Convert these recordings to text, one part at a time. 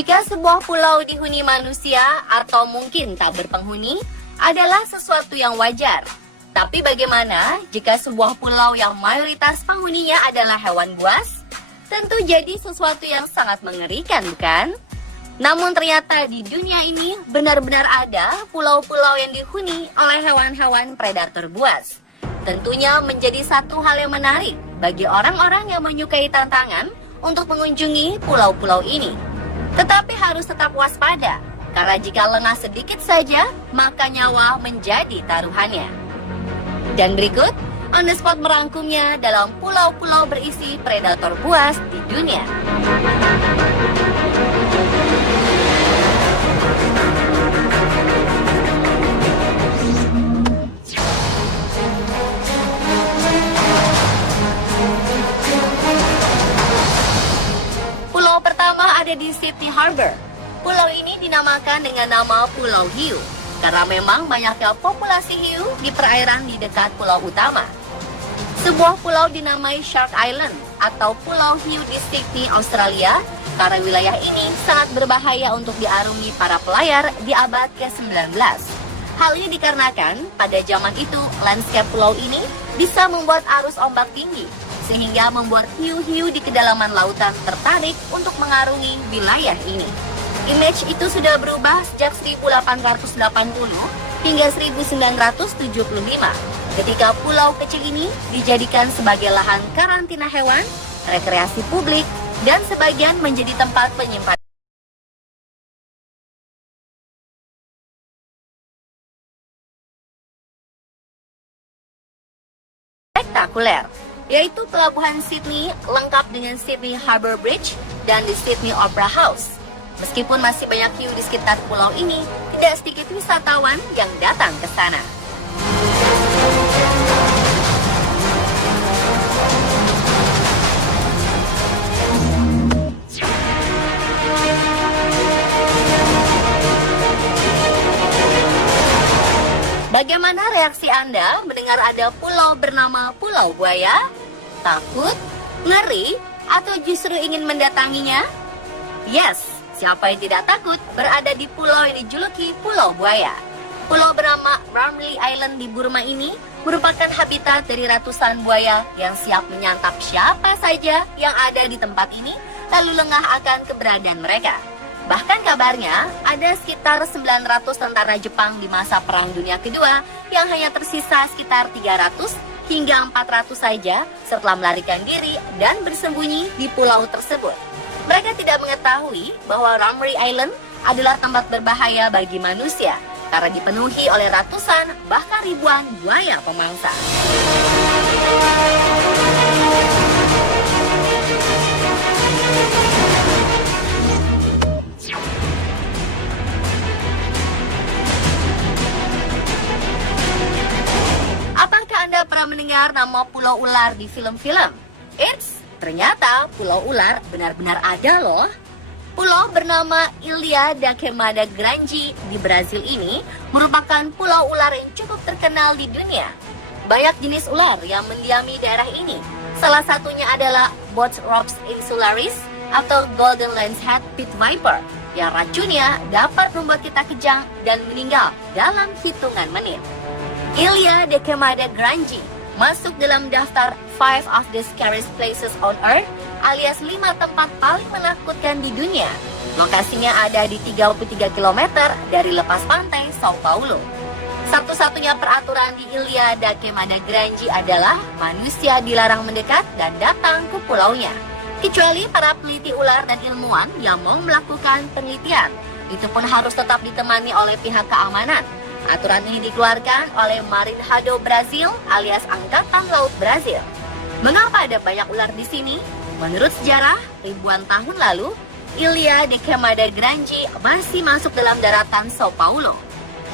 Jika sebuah pulau dihuni manusia atau mungkin tak berpenghuni adalah sesuatu yang wajar. Tapi bagaimana jika sebuah pulau yang mayoritas penghuninya adalah hewan buas? Tentu jadi sesuatu yang sangat mengerikan, bukan? Namun ternyata di dunia ini benar-benar ada pulau-pulau yang dihuni oleh hewan-hewan predator buas. Tentunya menjadi satu hal yang menarik bagi orang-orang yang menyukai tantangan untuk mengunjungi pulau-pulau ini. Tetapi harus tetap waspada, karena jika lengah sedikit saja, maka nyawa menjadi taruhannya. Dan berikut, On The Spot merangkumnya dalam pulau-pulau berisi predator buas di dunia. Pulau pertama ada di Sydney Harbour. Pulau ini dinamakan dengan nama Pulau Hiu, karena memang banyaknya populasi hiu di perairan di dekat pulau utama. Sebuah pulau dinamai Shark Island atau Pulau Hiu di Sydney, Australia, karena wilayah ini sangat berbahaya untuk diarungi para pelayar di abad ke-19. Hal ini dikarenakan pada zaman itu landscape pulau ini bisa membuat arus ombak tinggi, sehingga membuat hiu-hiu di kedalaman lautan tertarik untuk mengarungi wilayah ini. Image itu sudah berubah sejak 1880 hingga 1975 ketika pulau kecil ini dijadikan sebagai lahan karantina hewan, rekreasi publik, dan sebagian menjadi tempat penyimpanan spektakuler, yaitu Pelabuhan Sydney lengkap dengan Sydney Harbour Bridge dan di Sydney Opera House. Meskipun masih banyak hiu di sekitar pulau ini, tidak sedikit wisatawan yang datang ke sana. Bagaimana reaksi Anda mendengar ada pulau bernama Pulau Buaya? Takut? Ngeri? Atau justru ingin mendatanginya? Yes, siapa yang tidak takut berada di pulau yang dijuluki Pulau Buaya. Pulau bernama Ramley Island di Burma ini merupakan habitat dari ratusan buaya yang siap menyantap siapa saja yang ada di tempat ini, lalu lengah akan keberadaan mereka. Bahkan kabarnya ada sekitar 900 tentara Jepang di masa Perang Dunia Kedua yang hanya tersisa sekitar 300 hingga 400 saja setelah melarikan diri dan bersembunyi di pulau tersebut. Mereka tidak mengetahui bahwa Ramley Island adalah tempat berbahaya bagi manusia karena dipenuhi oleh ratusan bahkan ribuan buaya pemangsa. Apakah Anda pernah mendengar nama Pulau Ular di film-film? Eits, ternyata Pulau Ular benar-benar ada loh. Pulau bernama Ilha da Queimada Grande di Brazil ini merupakan pulau ular yang cukup terkenal di dunia. Banyak jenis ular yang mendiami daerah ini. Salah satunya adalah Bothrops insularis atau Golden Lancehead Pit Viper yang racunnya dapat membuat kita kejang dan meninggal dalam hitungan menit. Ilha da Queimada Grande masuk dalam daftar 5 of the Scariest Places on Earth alias 5 tempat paling menakutkan di dunia. Lokasinya ada di 33 km dari lepas pantai Sao Paulo. Satu-satunya peraturan di Ilha da Queimada Grande adalah manusia dilarang mendekat dan datang ke pulaunya, kecuali para peneliti ular dan ilmuwan yang mau melakukan penelitian. Itu pun harus tetap ditemani oleh pihak keamanan. Aturan ini dikeluarkan oleh Marinhado Brazil alias Angkatan Laut Brazil. Mengapa ada banyak ular di sini? Menurut sejarah, ribuan tahun lalu, Ilha da Queimada Grande masih masuk dalam daratan Sao Paulo.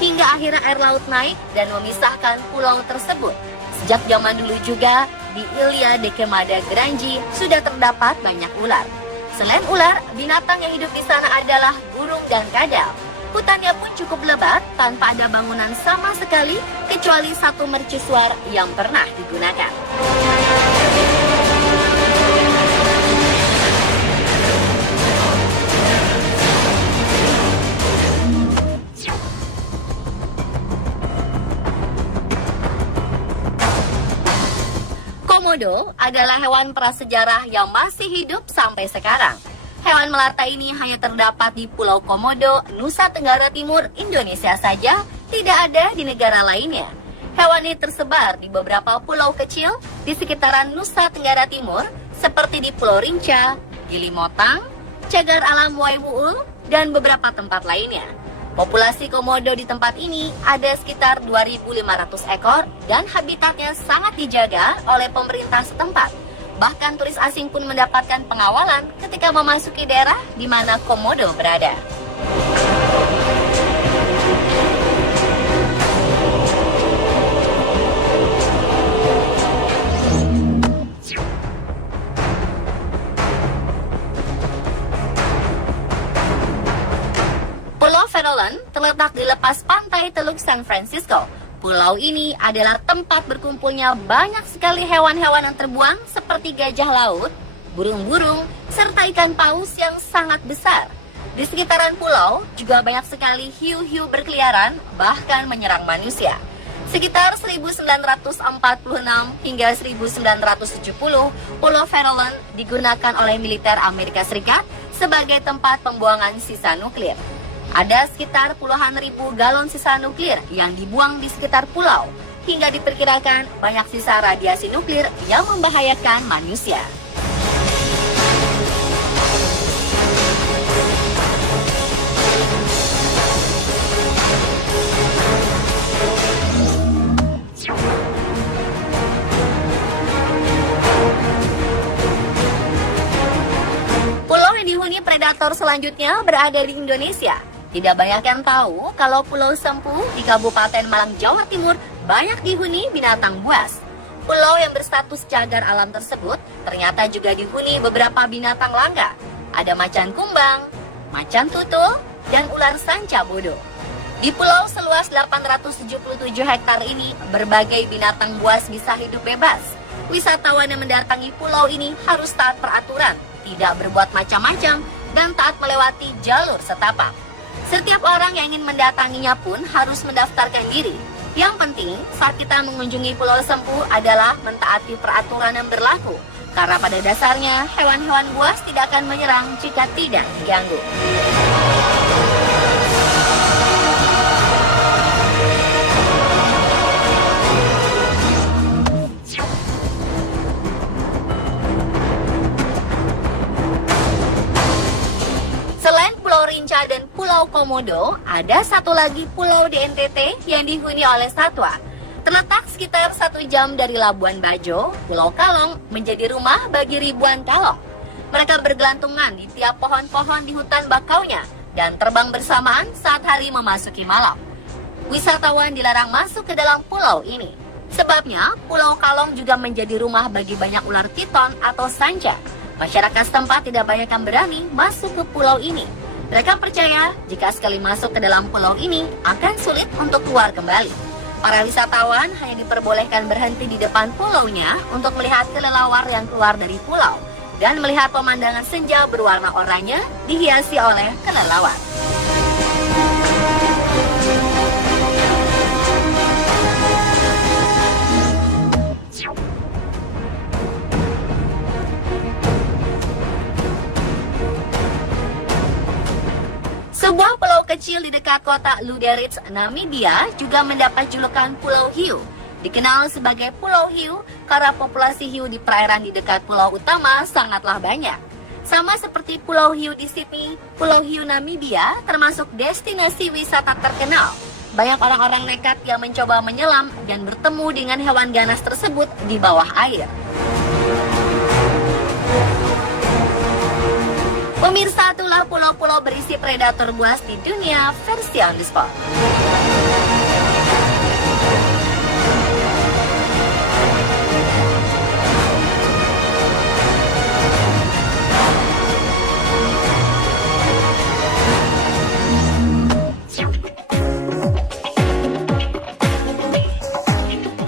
Hingga akhirnya air laut naik dan memisahkan pulau tersebut. Sejak zaman dulu juga, di Ilha da Queimada Grande sudah terdapat banyak ular. Selain ular, binatang yang hidup di sana adalah burung dan kadal. Hutannya pun cukup lebat tanpa ada bangunan sama sekali kecuali satu mercusuar yang pernah digunakan. komodo adalah hewan prasejarah yang masih hidup sampai sekarang. Hewan melata ini hanya terdapat di Pulau Komodo, Nusa Tenggara Timur, Indonesia saja, tidak ada di negara lainnya. Hewan ini tersebar di beberapa pulau kecil di sekitaran Nusa Tenggara Timur, seperti di Pulau Rinca, Gili Motang, Cagar Alam Waiwuul, dan beberapa tempat lainnya. Populasi komodo di tempat ini ada sekitar 2.500 ekor dan habitatnya sangat dijaga oleh pemerintah setempat. Bahkan turis asing pun mendapatkan pengawalan ketika memasuki daerah di mana komodo berada. Pulau Farallon terletak di lepas pantai Teluk San Francisco. Pulau ini adalah tempat berkumpulnya banyak sekali hewan-hewan yang terbuang seperti gajah laut, burung-burung, serta ikan paus yang sangat besar. Di sekitaran pulau juga banyak sekali hiu-hiu berkeliaran, bahkan menyerang manusia. Sekitar 1946 hingga 1970, Pulau Farallon digunakan oleh militer Amerika Serikat sebagai tempat pembuangan sisa nuklir. Ada sekitar puluhan ribu galon sisa nuklir yang dibuang di sekitar pulau, hingga diperkirakan banyak sisa radiasi nuklir yang membahayakan manusia. Pulau yang dihuni predator selanjutnya berada di Indonesia. Tidak banyak yang tahu kalau Pulau Sempu di Kabupaten Malang, Jawa Timur banyak dihuni binatang buas. Pulau yang berstatus cagar alam tersebut ternyata juga dihuni beberapa binatang langka. Ada macan kumbang, macan tutul, dan ular sanca bodo. Di pulau seluas 877 hektar ini, berbagai binatang buas bisa hidup bebas. Wisatawan yang mendatangi pulau ini harus taat peraturan, tidak berbuat macam-macam, dan taat melewati jalur setapak. Setiap orang yang ingin mendatanginya pun harus mendaftarkan diri. Yang penting saat kita mengunjungi Pulau Sempu adalah mentaati peraturan yang berlaku. Karena pada dasarnya hewan-hewan buas tidak akan menyerang jika tidak diganggu. Selain Pulau Rinca dan Pulau Komodo, ada satu lagi pulau di NTT yang dihuni oleh satwa. Terletak sekitar 1 jam dari Labuan Bajo, Pulau Kalong menjadi rumah bagi ribuan kalong. Mereka bergelantungan di tiap pohon-pohon di hutan bakaunya dan terbang bersamaan saat hari memasuki malam. Wisatawan dilarang masuk ke dalam pulau ini. Sebabnya, Pulau Kalong juga menjadi rumah bagi banyak ular piton atau sanca. Masyarakat setempat tidak banyak yang berani masuk ke pulau ini. Mereka percaya jika sekali masuk ke dalam pulau ini akan sulit untuk keluar kembali. Para wisatawan hanya diperbolehkan berhenti di depan pulaunya untuk melihat kelelawar yang keluar dari pulau dan melihat pemandangan senja berwarna oranye dihiasi oleh kelelawar. Sebuah pulau kecil di dekat kota Lüderitz, Namibia juga mendapat julukan Pulau Hiu. Dikenal sebagai Pulau Hiu karena populasi hiu di perairan di dekat pulau utama sangatlah banyak. Sama seperti Pulau Hiu di Sydney, Pulau Hiu Namibia termasuk destinasi wisata terkenal. Banyak orang-orang nekat yang mencoba menyelam dan bertemu dengan hewan ganas tersebut di bawah air. Pemirsa, itulah pulau-pulau berisi predator buas di dunia versi on the spot.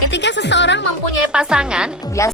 Ketika seseorang mempunyai pasangan, biasanya